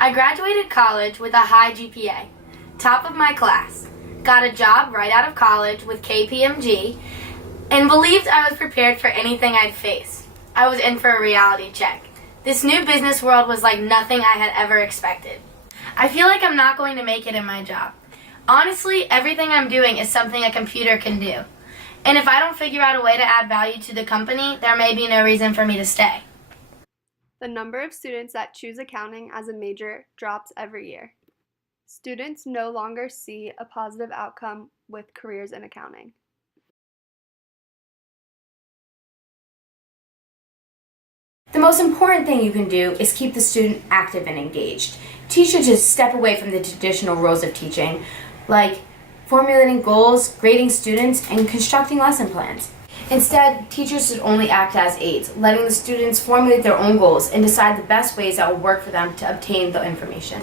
I graduated college with a high GPA, top of my class, got a job right out of college with KPMG, and believed I was prepared for anything I'd face. I was in for a reality check. This new business world was like nothing I had ever expected. I feel like I'm not going to make it in my job. Honestly, everything I'm doing is something a computer can do. And if I don't figure out a way to add value to the company, there may be no reason for me to stay. The number of students that choose accounting as a major drops every year. Students no longer see a positive outcome with careers in accounting. The most important thing you can do is keep the student active and engaged. Teachers should step away from the traditional roles of teaching, like formulating goals, grading students, and constructing lesson plans. Instead, teachers should only act as aides, letting the students formulate their own goals and decide the best ways that will work for them to obtain the information.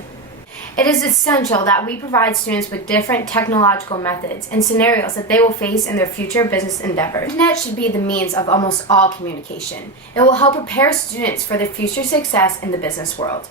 It is essential that we provide students with different technological methods and scenarios that they will face in their future business endeavors. The internet should be the means of almost all communication. It will help prepare students for their future success in the business world.